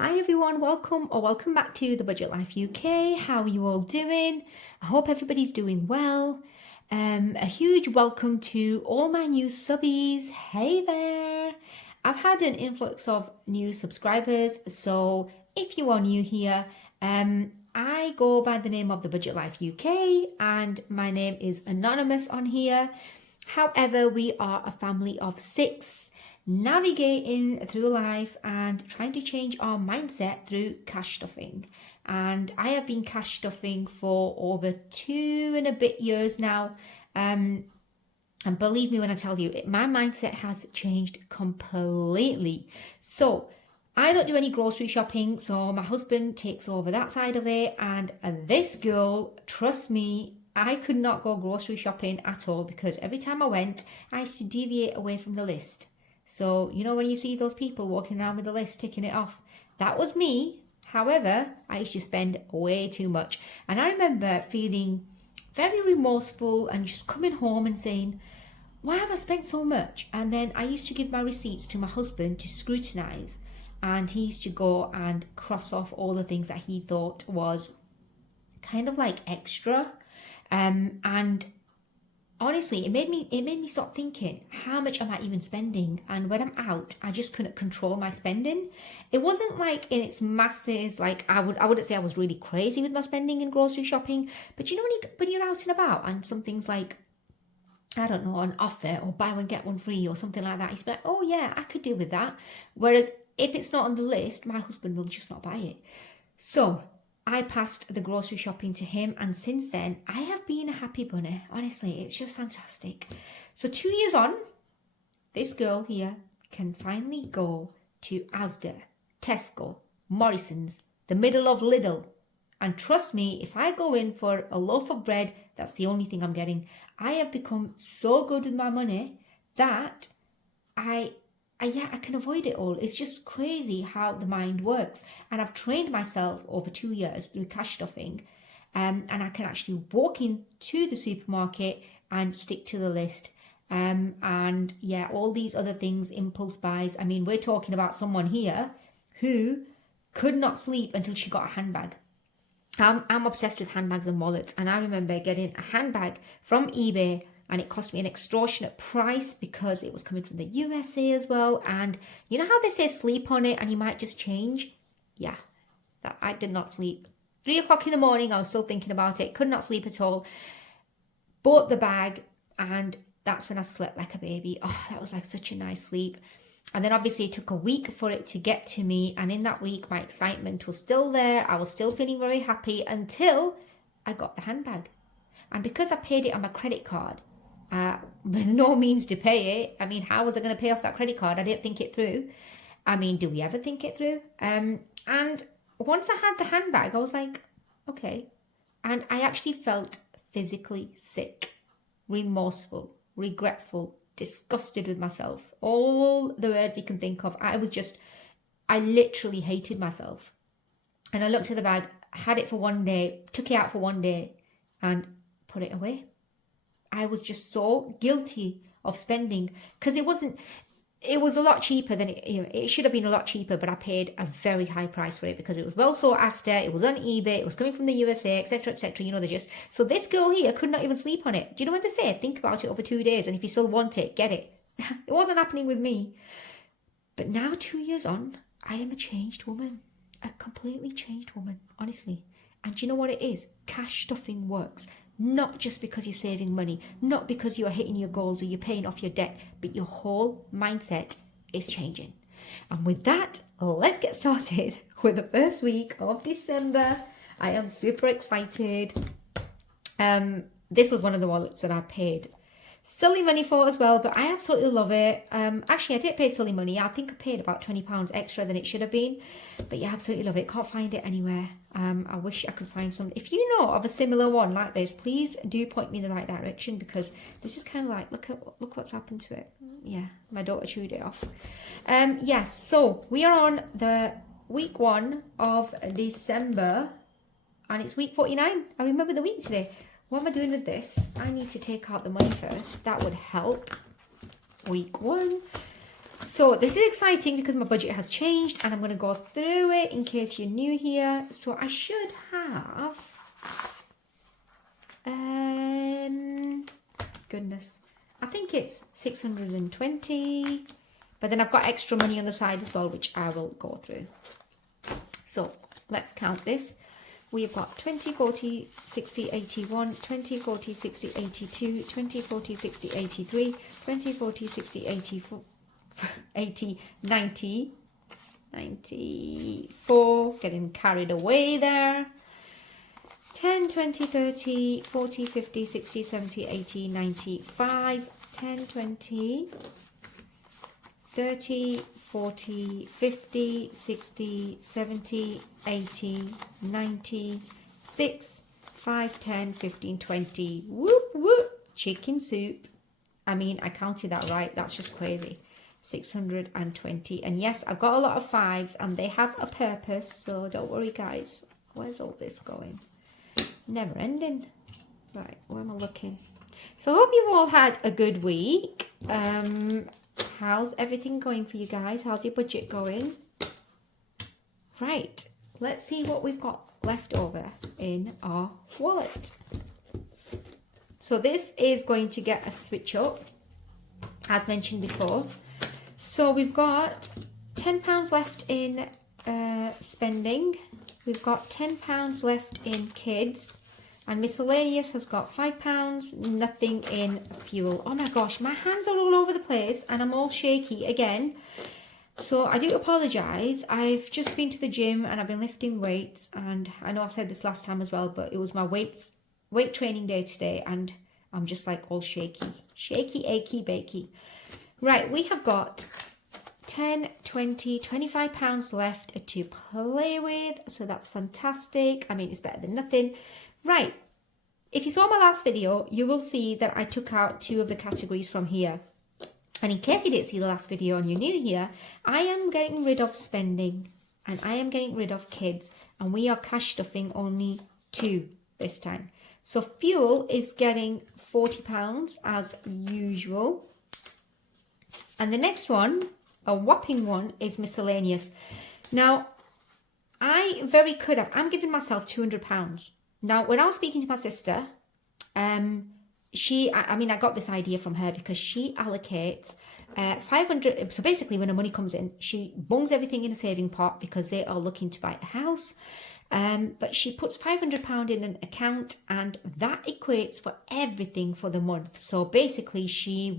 Hi everyone, welcome back to the Budget Life UK. How are you all doing? I hope everybody's doing well. A huge welcome to all my new subbies. Hey there! I've had an influx of new subscribers, so if you are new here, I go by the name of the Budget Life UK and my name is anonymous on here. However, we are a family of 6 navigating through life and trying to change our mindset through cash stuffing. And I have been cash stuffing for over 2 and a bit years now. And believe me when I tell you, my mindset has changed completely. So I don't do any grocery shopping, so my husband takes over that side of it. And this girl, trust me, I could not go grocery shopping at all because every time I went, I used to deviate away from the list. So, you know, when you see those people walking around with a list, ticking it off, that was me. However, I used to spend way too much. And I remember feeling very remorseful and just coming home and saying, why have I spent so much? And then I used to give my receipts to my husband to scrutinize. And he used to go and cross off all the things that he thought was kind of like extra. And honestly, it made me stop thinking, how much am I even spending? And when I'm out, I just couldn't control my spending. It wasn't like in its masses, like I wouldn't say I was really crazy with my spending and grocery shopping. But you know when you're out and about and something's like, I don't know, an offer or buy one get one free or something like that, he's like, oh yeah, I could do with that. Whereas if it's not on the list, my husband will just not buy it. So I passed the grocery shopping to him, and since then I have been a happy bunny. Honestly, it's just fantastic. So 2 years on, this girl here can finally go to Asda, Tesco, Morrison's, the middle of Lidl. And trust me, if I go in for a loaf of bread, that's the only thing I'm getting. I have become so good with my money that I can avoid it all. It's just crazy how the mind works. And I've trained myself over 2 years through cash stuffing. And I can actually walk into the supermarket and stick to the list. And yeah, all these other things, impulse buys. I mean, we're talking about someone here who could not sleep until she got a handbag. I'm obsessed with handbags and wallets. And I remember getting a handbag from eBay, and it cost me an extortionate price because it was coming from the USA as well. And you know how they say sleep on it and you might just change? Yeah, that I did not sleep. 3 o'clock in the morning, I was still thinking about it. Could not sleep at all. Bought the bag, and that's when I slept like a baby. Oh, that was like such a nice sleep. And then obviously it took a week for it to get to me. And in that week, my excitement was still there. I was still feeling very happy until I got the handbag. And because I paid it on my credit card, with no means to pay it. I mean, how was I going to pay off that credit card? I didn't think it through. I mean, do we ever think it through? And once I had the handbag, I was like, okay. And I actually felt physically sick, remorseful, regretful, disgusted with myself. All the words you can think of. I literally hated myself. And I looked at the bag, had it for one day, took it out for one day and put it away. I was just so guilty of spending because it was a lot cheaper than it should have been a lot cheaper, but I paid a very high price for it because it was well sought after, it was on eBay, it was coming from the USA, etc., etc. You know, the gist. So this girl here could not even sleep on it. Do you know what they say? Think about it over 2 days, and if you still want it, get it. It wasn't happening with me. But now 2 years on, I am a changed woman. A completely changed woman, honestly. And do you know what it is? Cash stuffing works. Not just because you're saving money, not because you are hitting your goals or you're paying off your debt, but your whole mindset is changing. And with that, let's get started with the first week of December. I am super excited. This was one of the wallets that I paid silly money for as well, but I absolutely love it. Actually, I didn't pay silly money. I think I paid about £20 extra than it should have been. But yeah, absolutely love it. Can't find it anywhere. I wish I could find some. If you know of a similar one like this, please do point me in the right direction, because this is kind of like, look what's happened to it. Yeah, my daughter chewed it off. Yes, so we are on the week 1 of December, and it's week 49. I remember the week today. What am I doing with this? I need to take out the money first. That would help. Week 1. So this is exciting because my budget has changed and I'm going to go through it in case you're new here. So I should have, goodness, I think it's 620, but then I've got extra money on the side as well, which I will go through. So let's count this. We've got 20, 40, 60, 81, 20, 40, 60, 82, 20, 40, 60, 83, 20, 40, 60, 84, 80, 90, 94, getting carried away there. 10, 20, 30, 40, 50, 60, 70, 80, 95, 10, 20, 30, 40, 50, 60, 70, 80, 90, 6, 5, 10, 15, 20. Whoop, whoop. Chicken soup. I mean, I counted that right. That's just crazy. 620. And yes, I've got a lot of fives and they have a purpose. So don't worry, guys. Where's all this going? Never ending. Right, where am I looking? So I hope you've all had a good week. How's everything going for you guys? How's your budget going? Right, let's see what we've got left over in our wallet. So this is going to get a switch up, as mentioned before. So we've got £10 left in spending. We've got £10 left in kids. And Miscellaneous has got £5, nothing in fuel. Oh my gosh, my hands are all over the place and I'm all shaky again. So I do apologise. I've just been to the gym and I've been lifting weights. And I know I said this last time as well, but it was my weight training day today. And I'm just like all shaky. Shaky, achy, bakey. Right, we have got 10, 20, £25 left to play with. So that's fantastic. I mean, it's better than nothing. Right, if you saw my last video, you will see that I took out 2 of the categories from here. And in case you didn't see the last video and you're new here, I am getting rid of spending and I am getting rid of kids. And we are cash stuffing only 2 this time. So fuel is getting £40 as usual. And the next one, a whopping one, is Miscellaneous. Now, I'm giving myself £200. Now, when I was speaking to my sister, I got this idea from her because she allocates 500. So basically, when her money comes in, she bungs everything in a saving pot because they are looking to buy a house. But she puts £500 in an account and that equates for everything for the month. So basically, she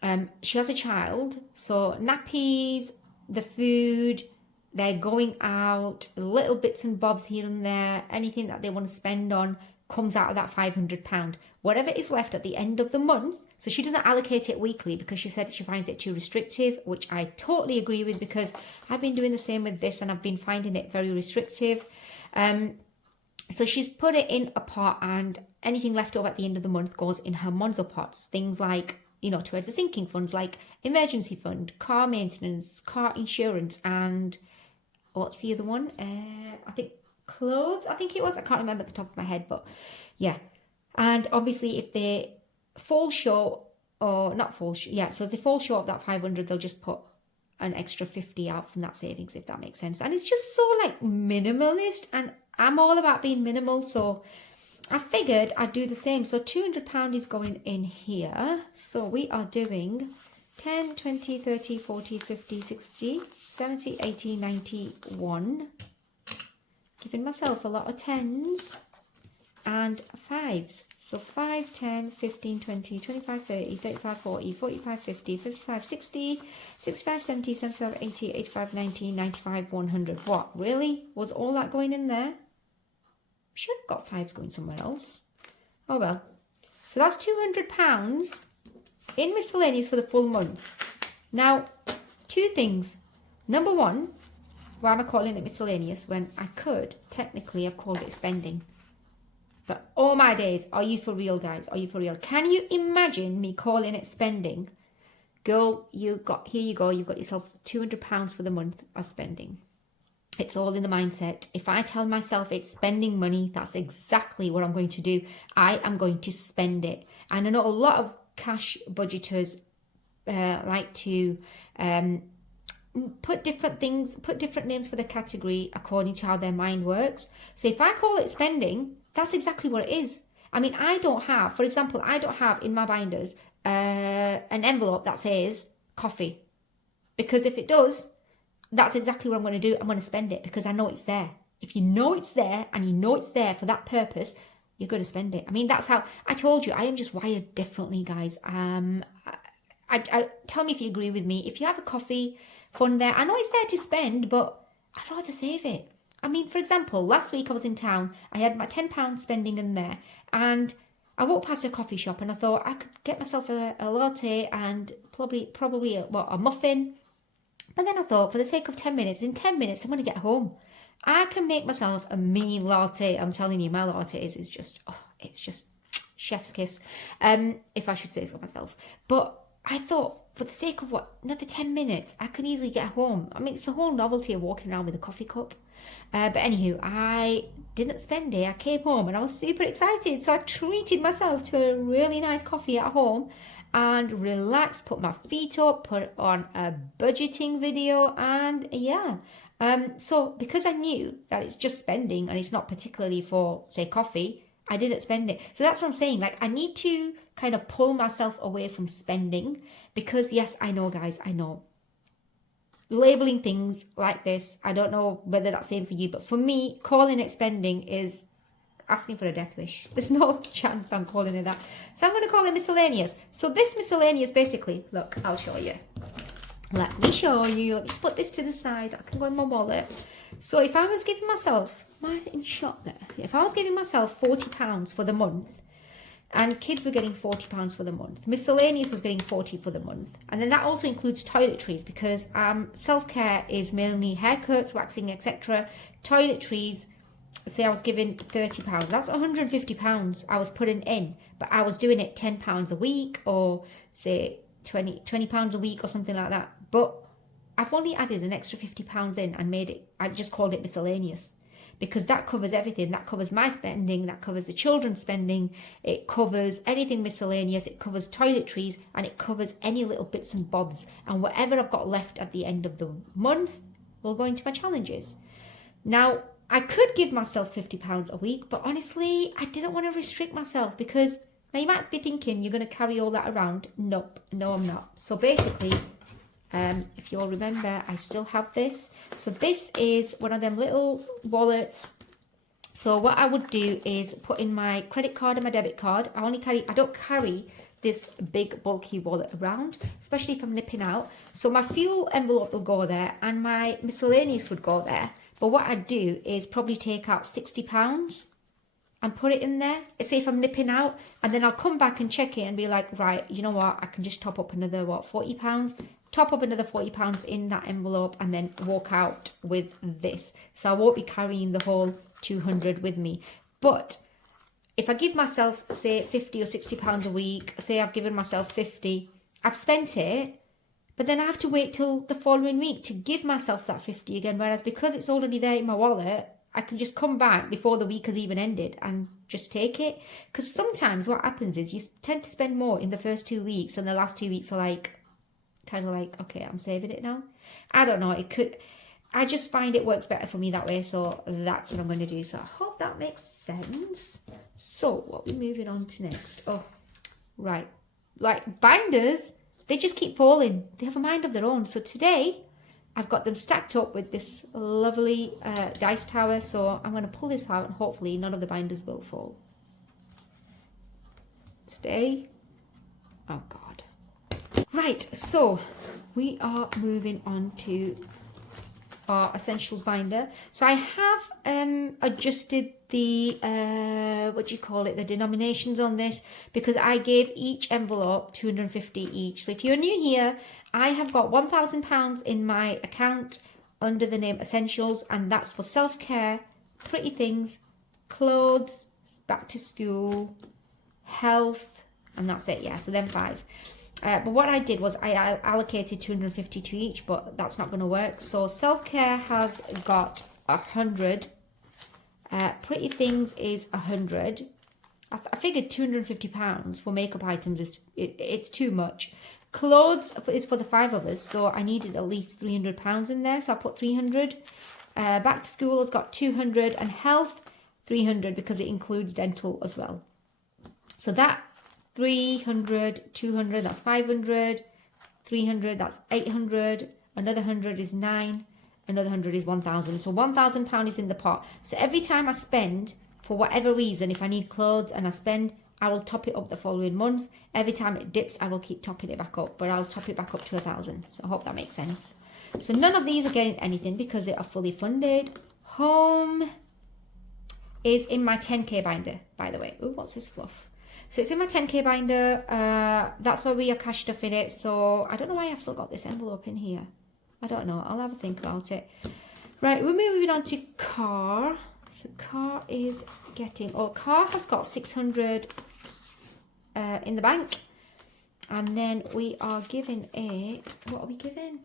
has a child. So nappies, the food, they're going out, little bits and bobs here and there, anything that they want to spend on comes out of that £500. Whatever is left at the end of the month, so she doesn't allocate it weekly because she said she finds it too restrictive, which I totally agree with because I've been doing the same with this and I've been finding it very restrictive. So she's put it in a pot and anything left over at the end of the month goes in her Monzo pots. Things like, towards the sinking funds like emergency fund, car maintenance, car insurance, and what's the other one? I think clothes, I think it was. I can't remember at the top of my head, but yeah. And obviously if they fall short, or not fall short, yeah, so if they fall short of that 500, they'll just put an extra 50 out from that savings, if that makes sense. And it's just so like minimalist, and I'm all about being minimal, so I figured I'd do the same. So £200 is going in here. So we are doing 10, 20, 30, 40, 50, 60, 70, 80, 91. Giving myself a lot of 10s and 5s. So 5, 10, 15, 20, 25, 30, 35, 40, 45, 50, 55, 60, 65, 70, 75, 80, 85, 90, 95, 100. What? Really? Was all that going in there? Should have got 5s going somewhere else. Oh well. So that's £200 in Miscellaneous for the full month. Now, 2 things. Number 1, why am I calling it Miscellaneous when I could technically have called it spending? But oh my days, are you for real, guys? Are you for real? Can you imagine me calling it spending? Girl, here you go. You've got yourself £200 for the month as spending. It's all in the mindset. If I tell myself it's spending money, that's exactly what I'm going to do. I am going to spend it. And I know a lot of cash budgeters like to put different things, put different names for the category according to how their mind works. So if I call it spending, that's exactly what it is. I mean, I don't have, for example, I don't have in my binders an envelope that says coffee. Because if it does, that's exactly what I'm going to do. I'm going to spend it because I know it's there. If you know it's there and you know it's there for that purpose, you're going to spend it. I mean, that's how, I told you, I am just wired differently, guys. I tell me if you agree with me. If you have a coffee fund there, I know it's there to spend, but I'd rather save it. I mean, for example, last week I was in town. I had my £10 spending in there, and I walked past a coffee shop and I thought I could get myself a latte and probably a muffin. But then I thought, for the sake of 10 minutes, in 10 minutes I'm going to get home. I can make myself a mean latte. I'm telling you, my latte is just, it's just chef's kiss, if I should say so myself. But I thought, for the sake of another 10 minutes, I can easily get home. I mean, it's the whole novelty of walking around with a coffee cup. But anywho, I didn't spend it. I came home and I was super excited. So I treated myself to a really nice coffee at home and relaxed, put my feet up, put on a budgeting video, and yeah. So because I knew that it's just spending and it's not particularly for, say, coffee, I didn't spend it. So that's what I'm saying. Like, I need to kind of pull myself away from spending because, yes, I know, guys, I know. Labeling things like this, I don't know whether that's the same for you, but for me, calling it spending is asking for a death wish. There's no chance I'm calling it that. So I'm going to call it miscellaneous. So this miscellaneous, basically, look, I'll show you. Let me show you. Let me just put this to the side. I can go in my wallet. So if I was giving myself, am I in shot there? If I was giving myself £40 for the month, and kids were getting £40 for the month, miscellaneous was getting 40 for the month, and then that also includes toiletries, because self-care is mainly haircuts, waxing, etc. Toiletries, say I was giving £30, that's £150 I was putting in, but I was doing it £10 a week, or say £20 a week or something like that. But I've only added an extra £50 in and made it, I just called it miscellaneous, because that covers everything. That covers my spending, that covers the children's spending, it covers anything miscellaneous, it covers toiletries, and it covers any little bits and bobs. And whatever I've got left at the end of the month will go into my challenges. Now, I could give myself £50 a week, but honestly, I didn't want to restrict myself, because now you might be thinking you're going to carry all that around. Nope, no, I'm not. So basically, if you'll remember, I still have this. So this is one of them little wallets. So what I would do is put in my credit card and my debit card. I don't carry this big bulky wallet around, especially if I'm nipping out. So my fuel envelope will go there and my miscellaneous would go there. But what I do is probably take out £60 and put it in there. Say if I'm nipping out, and then I'll come back and check it and be like, right, you know what, I can just top up another, £40? Top up another £40 in that envelope and then walk out with this. So I won't be carrying the whole 200 with me. But if I give myself, say, 50 or £60 a week, say I've given myself 50, I've spent it, but then I have to wait till the following week to give myself that 50 again. Whereas because it's already there in my wallet, I can just come back before the week has even ended and just take it. Because sometimes what happens is you tend to spend more in the first 2 weeks, and the last 2 weeks are like, kind of like, okay, I'm saving it now. I don't know, it could, I just find it works better for me that way, so that's what I'm going to do. So I hope that makes sense. So what are we moving on to next? Oh, right, like binders, they just keep falling. They have a mind of their own. So today I've got them stacked up with this lovely dice tower, so I'm going to pull this out and hopefully none of the binders will fall. Stay. Oh God. Right, so we are moving on to our essentials binder. So I have adjusted the the denominations on this, because I gave each envelope 250 each. So if you're new here, I have got £1,000 in my account under the name essentials, and that's for self-care, pretty things, clothes, back to school, health, and that's it. Yeah, so then 5. But what I did was I allocated 250 to each, but that's not going to work. So self-care has got 100. Pretty things is 100. I figured £250 for makeup items is it's too much. Clothes is for the 5 of us, so I needed at least £300 in there, so I put 300. Back to school has got 200, and health 300 because it includes dental as well. So that 300, 200, that's 500, 300, that's 800, another 100 is 9, another 100 is 1,000. So £1,000 is in the pot. So every time I spend, for whatever reason, if I need clothes and I spend, I will top it up the following month. Every time it dips, I will keep topping it back up, but I'll top it back up to 1,000. So I hope that makes sense. So none of these are getting anything because they are fully funded. Home is in my 10k binder, by the way. Oh, what's this fluff? So it's in my 10k binder. That's where we are cash stuff in it. So I don't know why I've still got this envelope in here. I don't know. I'll have a think about it. Right, we're moving on to car. So car is getting, car has got 600 in the bank. And then we are giving it, what are we giving?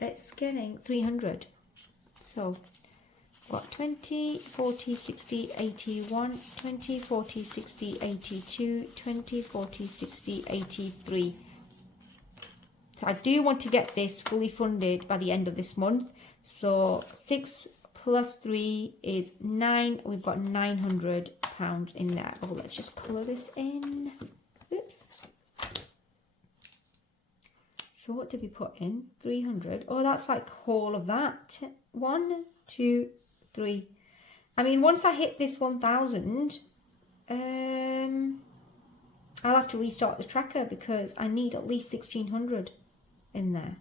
It's getting 300. So got 20, 40, 60, 81, 20, 40, 60, 82, 20, 40, 60, 83. So I do want to get this fully funded by the end of this month. So 6 plus 3 is 9. We've got £900 in there. Oh, let's just colour this in. Oops. So what did we put in? 300. Oh, that's like all of that. 1, 2, 3. I mean, once I hit this 1,000, I'll have to restart the tracker because I need at least 1,600 in there.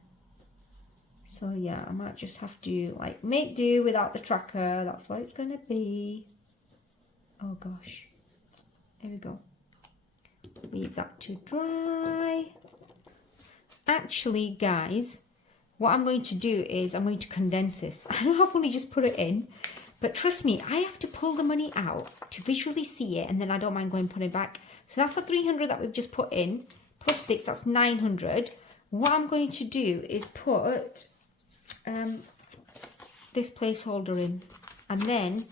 So yeah, I might just have to like make do without the tracker. That's what it's gonna be. Oh gosh. There we go. Leave that to dry. Actually, guys, what I'm going to do is I'm going to condense this. I know I've only just put it in, but trust me, I have to pull the money out to visually see it, and then I don't mind going and putting it back. So that's the 300 that we've just put in, plus 6, that's 900. What I'm going to do is put this placeholder in, and then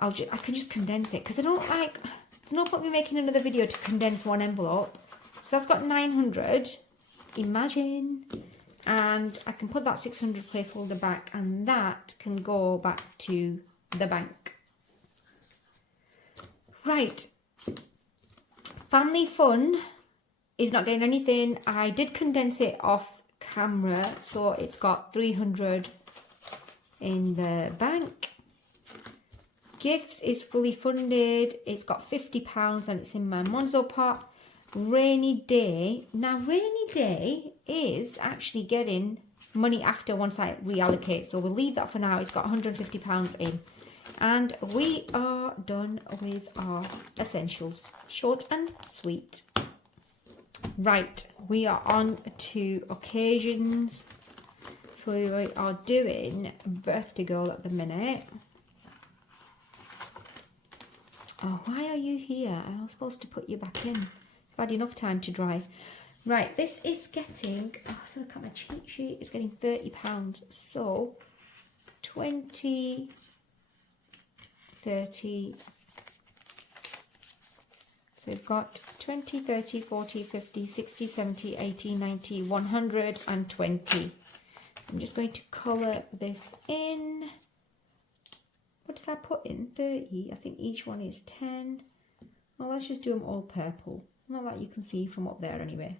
I can just condense it, because I don't like, there's no point me making another video to condense one envelope. So that's got 900. Imagine, and I can put that 600 placeholder back, and that can go back to the bank. Right, family fun is not getting anything. I did condense it off camera, so it's got 300 in the bank. Gifts is fully funded. It's got £50 and it's in my Monzo pot. Rainy day. Now, rainy day is actually getting money after once I reallocate. So we'll leave that for now. It's got £150 in. And we are done with our essentials. Short and sweet. Right, we are on to occasions. So we are doing birthday girl at the minute. Oh, why are you here? I was supposed to put you back in. I've had enough time to dry. Right, this is getting, so look at my cheat sheet, it's getting £30. So 20, 30. So we've got 20, 30, 40, 50, 60, 70, 80, 90, 120. I'm just going to colour this in. What did I put in? 30. I think each one is 10. Well, let's just do them all purple. Not that you can see from up there anyway.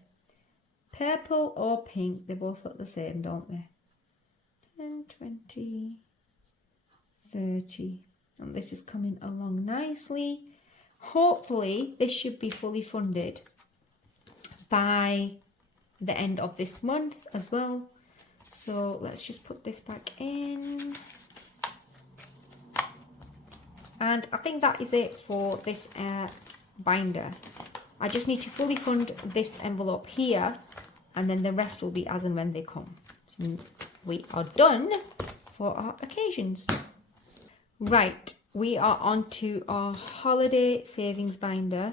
Purple or pink, they both look the same, don't they? 10, 20, 30. And this is coming along nicely. Hopefully, this should be fully funded by the end of this month as well. So let's just put this back in. And I think that is it for this binder. I just need to fully fund this envelope here, and then the rest will be as and when they come. So we are done for our occasions. Right, we are on to our holiday savings binder,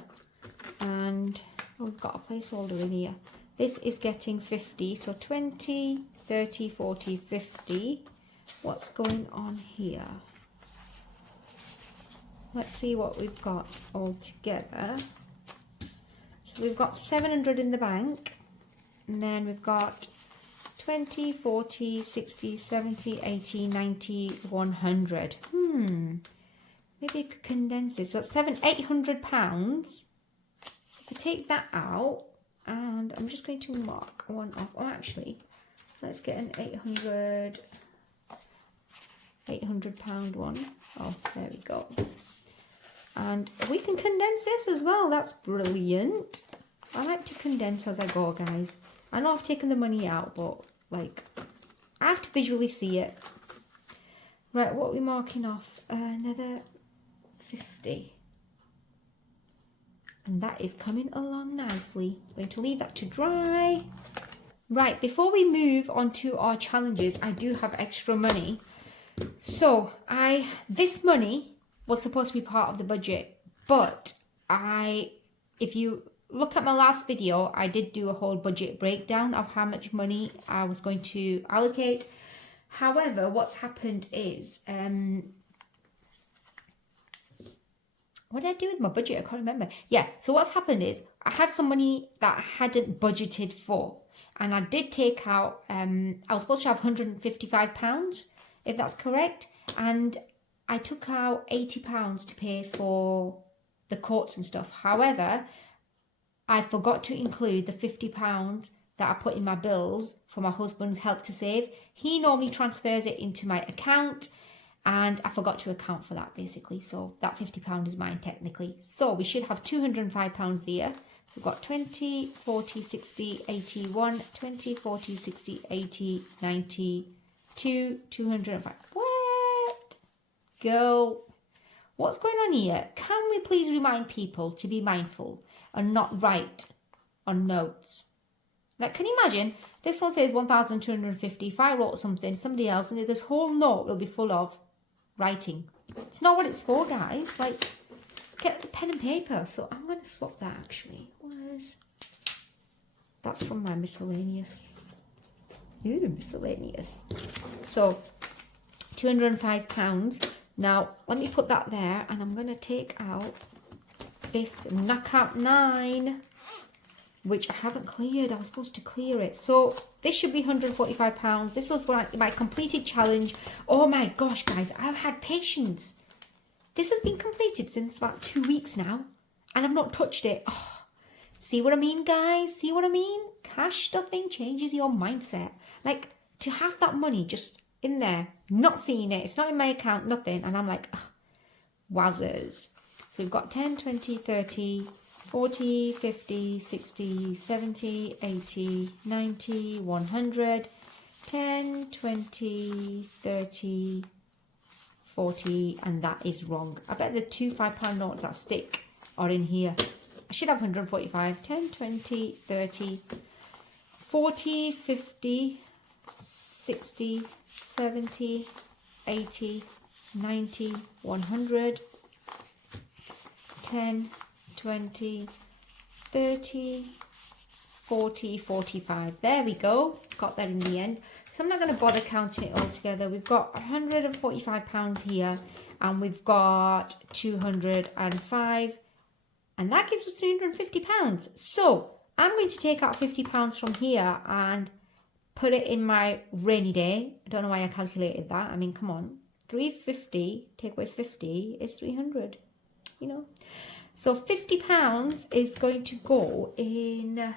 and we've got a placeholder in here. This is getting 50, so 20, 30, 40, 50. What's going on here? let's see what we've got all together. So we've got 700 in the bank, and then we've got 20, 40, 60, 70, 80, 90, 100. Maybe I could condense this. So it's £800. If I take that out, and I'm just going to mark one off. Oh, actually, let's get an £800 one. Oh, there we go. And we can condense this as well. That's brilliant. I like to condense as I go, guys. I know I've taken the money out, but like, I have to visually see it. Right, what are we marking off? Another 50. And that is coming along nicely. I'm going to leave that to dry. Right, before we move on to our challenges, I do have extra money. So this money was supposed to be part of the budget, but if you look at my last video, I did do a whole budget breakdown of how much money I was going to allocate. However, what's happened is, what did I do with my budget? I can't remember. Yeah, so what's happened is I had some money that I hadn't budgeted for, and I did take out, I was supposed to have £155, if that's correct, and I took out £80 to pay for the courts and stuff. However, I forgot to include the £50 that I put in my bills for my husband's Help to Save. He normally transfers it into my account, and I forgot to account for that basically. So that £50 is mine technically. So we should have £205 here. We've got 20, 40, 60, 81, 20, 40, 60, 80, 90, 205. What? Girl, what's going on here? Can we please remind people to be mindful and not write on notes? Like, can you imagine? This one says 1,250. If I wrote something, somebody else, and this whole note will be full of writing. It's not what it's for, guys. Like, get the pen and paper. So I'm going to swap that, actually. That's from my Miscellaneous. Ooh, Miscellaneous. So, £205. Now, let me put that there, and I'm going to take out this knockout 9, which I haven't cleared. I was supposed to clear it. So this should be £145. This was my completed challenge. Oh my gosh, guys, I've had patience. This has been completed since about 2 weeks now, and I've not touched it. Oh, see what I mean, guys? See what I mean? Cash stuffing changes your mindset. Like, to have that money just in there, not seeing it, it's not in my account, nothing, and I'm like, oh, wowzers. So we've got 10, 20, 30, 40, 50, 60, 70, 80, 90, 100, 10, 20, 30, 40, and that is wrong. I bet the two £5 notes that stick are in here. I should have 145, 10, 20, 30, 40, 50, 60, 70, 80, 90, 100, 10, 20, 30, 40, 45. There we go. Got that in the end. So I'm not going to bother counting it all together. We've got £145 here, and we've got 205, and that gives us £350. So I'm going to take out £50 from here and put it in my rainy day. I don't know why I calculated that. I mean, come on. 350, take away 50 is 300, you know. So £50 is going to go in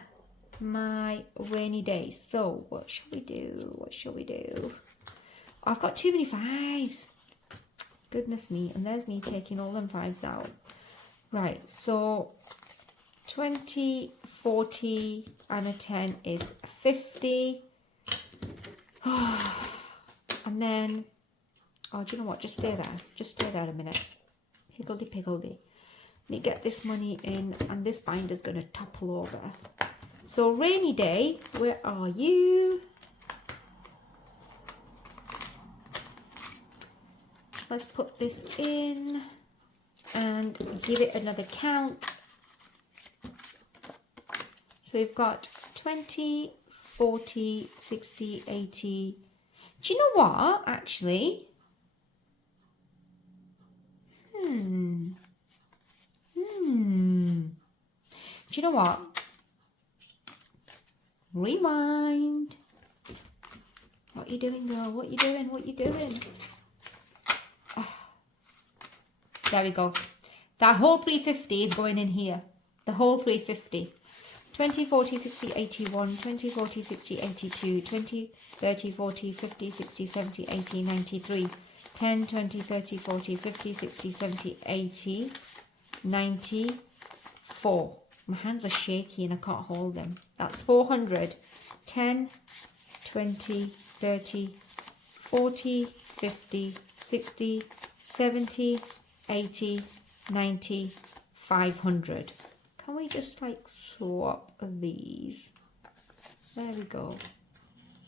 my rainy day. So what shall we do? What shall we do? I've got too many fives. Goodness me. And there's me taking all them fives out. Right. So 20, 40 and a 10 is 50. And then, oh, do you know what? Just stay there. Just stay there a minute. Higgledy-piggledy. Let me get this money in, and this binder's going to topple over. So rainy day, where are you? Let's put this in and give it another count. So we've got 20, 40, 60, 80. Do you know what, actually? Do you know what? Rewind. What you doing, girl? What you doing? What you doing? Oh. There we go. That whole 350 is going in here. The whole 350. 20, 40, 60, 81, 20, 40, 60, 82, 20, 30, 40, 50, 60, 70, 80, 93, 10, 20, 30, 40, 50, 60, 70, 80, 94. My hands are shaky and I can't hold them. That's 400. 10, 20, 30, 40, 50, 60, 70, 80, 90, 500. Can we just like swap these? There we go.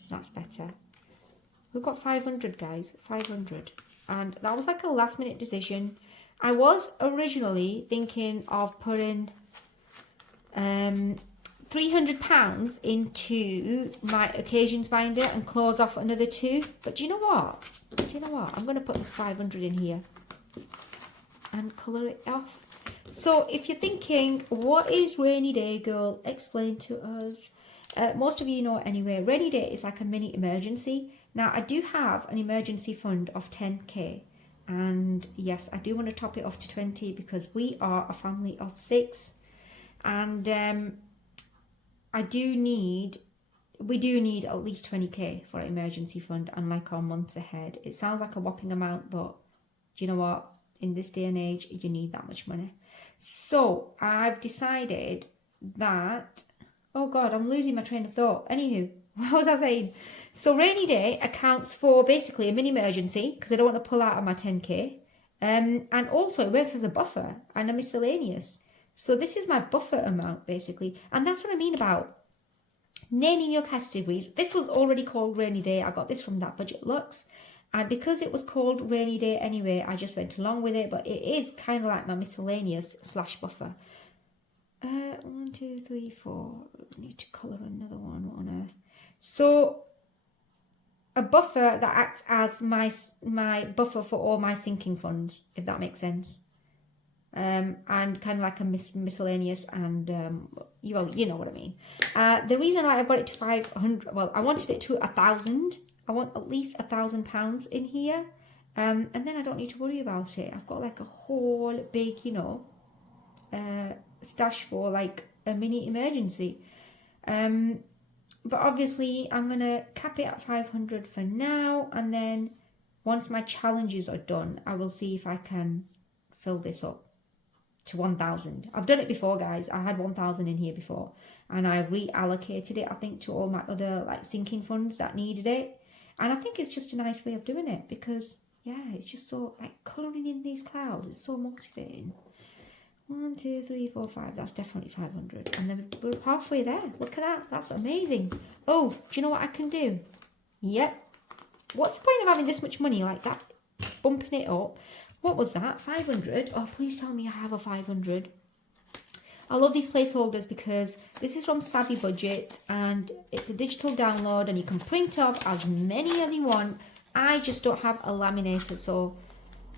That's better. We've got 500, guys. 500. And that was like a last minute decision. I was originally thinking of putting £300 into my occasions binder and close off another 2. But do you know what? Do you know what? I'm going to put this 500 in here and colour it off. So if you're thinking, what is Rainy Day, girl? Explain to us. Most of you know anyway. Rainy Day is like a mini emergency. Now, I do have an emergency fund of 10k. And yes, I do want to top it off to 20 because we are a family of 6. And we do need at least 20k for an emergency fund and like our months ahead. It sounds like a whopping amount, but do you know what? In this day and age, you need that much money. So I've decided that, oh God, I'm losing my train of thought. Anywho, what was I saying? So Rainy Day accounts for basically a mini emergency because I don't want to pull out of my 10k. And also it works as a buffer and a miscellaneous. So this is my buffer amount basically. And that's what I mean about naming your categories. This was already called Rainy Day. I got this from that Budget Lux. And because it was called Rainy Day anyway, I just went along with it. But it is kind of like my miscellaneous / buffer. 1, 2, 3, 4. I need to colour another one. What on earth? So a buffer that acts as my buffer for all my sinking funds, if that makes sense. And kind of like a miscellaneous and, well, you know what I mean. The reason why I got it to 500, well, I wanted it to 1,000. I want at least £1,000 in here. And then I don't need to worry about it. I've got like a whole big, you know, stash for like a mini emergency. But obviously I'm going to cap it at 500 for now. And then once my challenges are done, I will see if I can fill this up to 1,000. I've done it before, guys. I had 1,000 in here before. And I reallocated it, I think, to all my other like sinking funds that needed it. And I think it's just a nice way of doing it because, yeah, it's just so, like, colouring in these clouds. It's so motivating. 1, 2, 3, 4, 5. That's definitely 500. And then we're halfway there. Look at that. That's amazing. Oh, do you know what I can do? Yep. What's the point of having this much money like that? Bumping it up. What was that? 500? Oh, please tell me I have a 500. I love these placeholders because this is from Savvy Budget and it's a digital download and you can print off as many as you want. I just don't have a laminator, so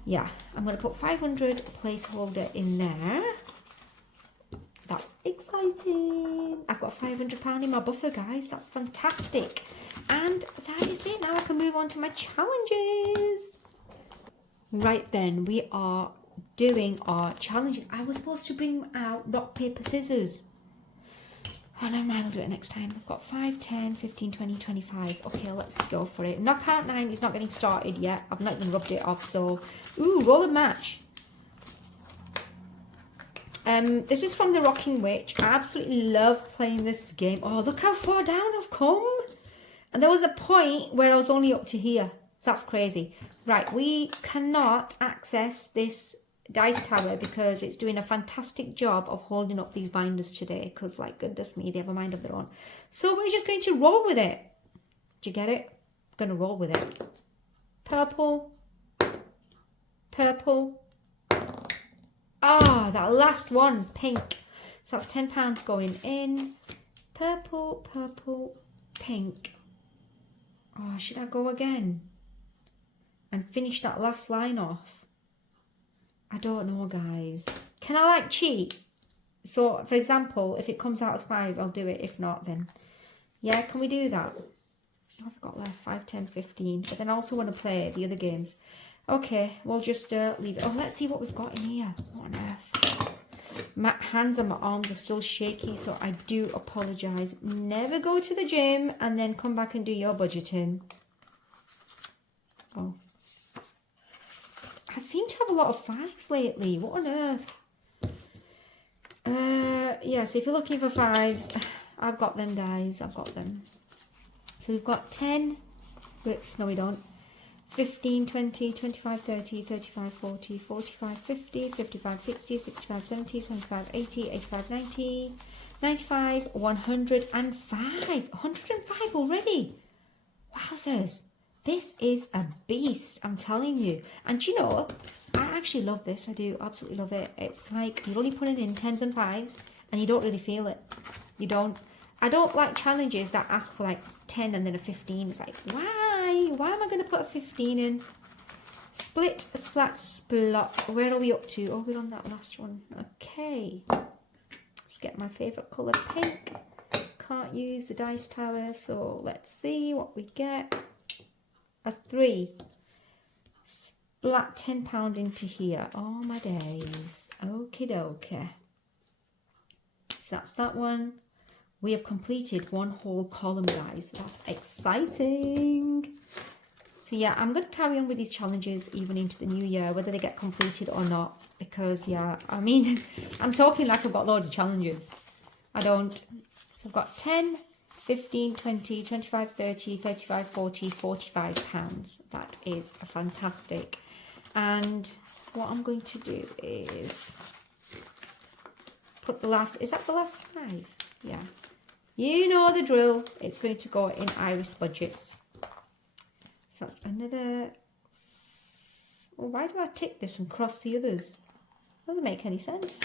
yeah, I'm going to put 500 placeholder in there. That's exciting. I've got £500 in my buffer, guys. That's fantastic. And that is it. Now I can move on to my challenges. Right then, we are doing our challenges. I was supposed to bring out rock, paper, scissors. Oh, never mind, I'll do it next time. I've got 5, 10, 15, 20, 25. Okay, let's go for it. Knockout 9 is not getting started yet. I've not even rubbed it off, so... Ooh, roll and match. This is from the Rocking Witch. I absolutely love playing this game. Oh, look how far down I've come. And there was a point where I was only up to here. So that's crazy. Right, we cannot access this dice tower because it's doing a fantastic job of holding up these binders today because, like, goodness me, they have a mind of their own. So we're just going to roll with it. Do you get it? I'm going to roll with it. Purple. Purple. Ah, that last one, pink. So that's £10 going in. Purple, purple, pink. Oh, should I go again? And finish that last line off? I don't know, guys. Can I like cheat? So, for example, if it comes out as 5, I'll do it. If not, then yeah, can we do that? What have I got left? 5, 10, 15. But then I also want to play the other games. Okay, we'll just leave it. Oh, let's see what we've got in here. What on earth? My hands and my arms are still shaky, so I do apologise. Never go to the gym and then come back and do your budgeting. Oh. I seem to have a lot of 5s lately. What on earth? Yeah, so if you're looking for 5s, I've got them, guys. I've got them. So we've got 10. Whoops, no we don't. 15, 20, 25, 30, 35, 40, 45, 50, 55, 60, 65, 70, 75, 80, 85, 90, 95, 105. 105 already. Wowzers. This is a beast, I'm telling you. And you know, I actually love this. I do absolutely love it. It's like you're only putting in 10s and 5s and you don't really feel it. You don't. I don't like challenges that ask for like 10 and then a 15. It's like, why? Why am I going to put a 15 in? Split, splat, splot. Where are we up to? Oh, we're on that last one. Okay. Let's get my favourite colour, pink. Can't use the dice tower, so let's see what we get. A 3. Splat £10 into here. Oh, my days. Okie dokie. So that's that one. We have completed one whole column, guys. That's exciting. So yeah, I'm going to carry on with these challenges even into the new year, whether they get completed or not. Because yeah, I mean, I'm talking like I've got loads of challenges. I don't. So I've got 10, 15, 20, 25, 30, 35, 40, 45 pounds. That is fantastic. And what I'm going to do is put the last, is that the last 5? Yeah. You know the drill. It's going to go in Iris budgets. So that's another. Well, why do I tick this and cross the others? Doesn't make any sense.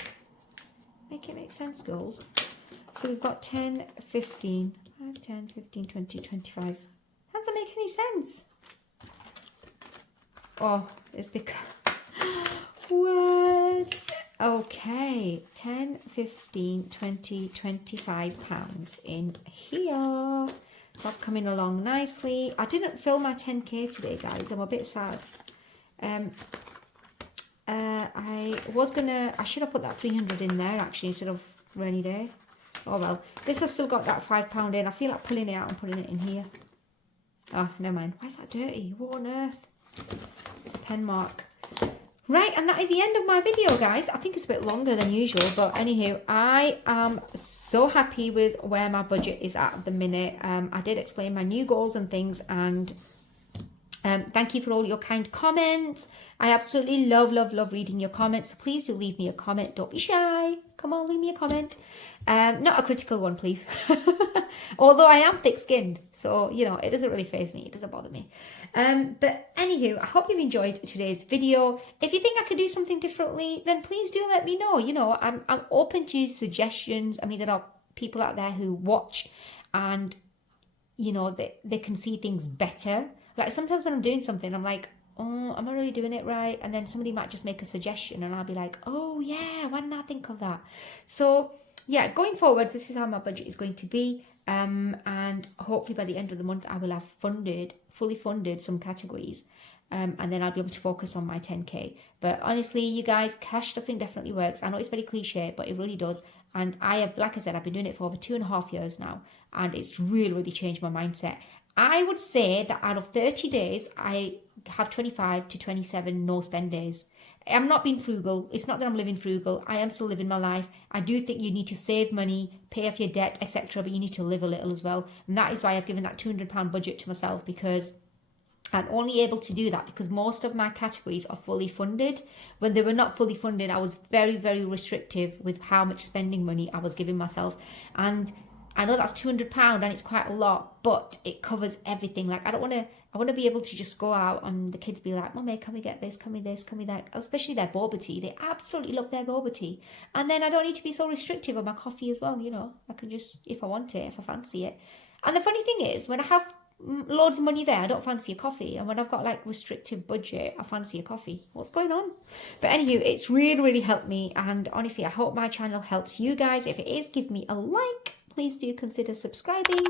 Make it make sense, girls. So we've got 10, 15, 5, 10, 15, 20, 25. Doesn't make any sense. Oh, it's because. What? Okay, 10, 15, 20, 25 pounds in here. That's coming along nicely. I didn't film my 10k today, guys. I'm a bit sad. I should have put that 300 in there actually instead of rainy day. Oh well, this has still got that £5 in. I feel like pulling it out and putting it in here. Oh, never mind. Why is that dirty? What on earth? It's a pen mark. Right, and that is the end of my video, guys. I think it's a bit longer than usual, but anywho, I am so happy with where my budget is at the minute. I did explain my new goals and things, and thank you for all your kind comments. I absolutely love reading your comments. So please do leave me a comment. Don't be shy. Come on, leave me a comment. Not a critical one, please. Although I am thick-skinned, so, you know, it doesn't really faze me. It doesn't bother me. But anywho, I hope you've enjoyed today's video. If you think I could do something differently, then please do let me know. You know, I'm open to suggestions. I mean, there are people out there who watch and, you know, they can see things better. Like sometimes when I'm doing something, I'm like, oh, am I really doing it right? And then somebody might just make a suggestion and I'll be like, oh yeah, why didn't I think of that? So yeah, going forward, this is how my budget is going to be. And hopefully by the end of the month, I will have fully funded some categories. And then I'll be able to focus on my 10k. But honestly, you guys, cash stuffing definitely works. I know it's very cliche, but it really does. And I have, like I said, I've been doing it for over 2.5 years now. And it's really changed my mindset. I would say that out of 30 days, I have 25 to 27 no spend days. I'm not being frugal. It's not that I'm living frugal. I am still living my life. I do think you need to save money, pay off your debt, etc. But you need to live a little as well. And that is why I've given that £200 budget to myself, because I'm only able to do that because most of my categories are fully funded. When they were not fully funded, I was very restrictive with how much spending money I was giving myself. And I know that's £200 and it's quite a lot, but it covers everything. Like I want to be able to just go out and the kids be like, Mummy, can we get this? Can we this? Can we that? Especially their boba tea. They absolutely love their boba tea. And then I don't need to be so restrictive on my coffee as well. You know, I can just, if I want it, if I fancy it. And the funny thing is, when I have loads of money there, I don't fancy a coffee. And when I've got like restrictive budget, I fancy a coffee. What's going on? But anywho, it's really, really helped me. And honestly, I hope my channel helps you guys. If it is, give me a like. Please do consider subscribing.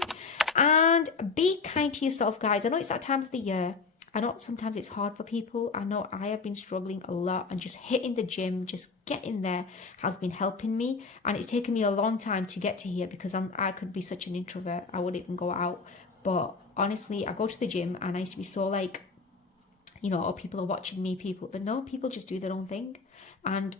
And be kind to yourself, guys. I know it's that time of the year. I know sometimes it's hard for people. I know I have been struggling a lot, and just hitting the gym, just getting there has been helping me. And it's taken me a long time to get to here because I could be such an introvert. I wouldn't even go out. But honestly, I go to the gym and I used to be so like, you know, oh, people are watching me, but no, people just do their own thing. And,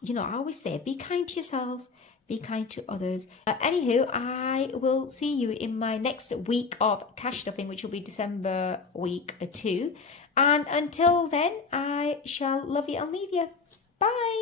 you know, I always say, be kind to yourself, be kind to others. Anywho, I will see you in my next week of cash stuffing, which will be December week 2. And until then, I shall love you and leave you. Bye.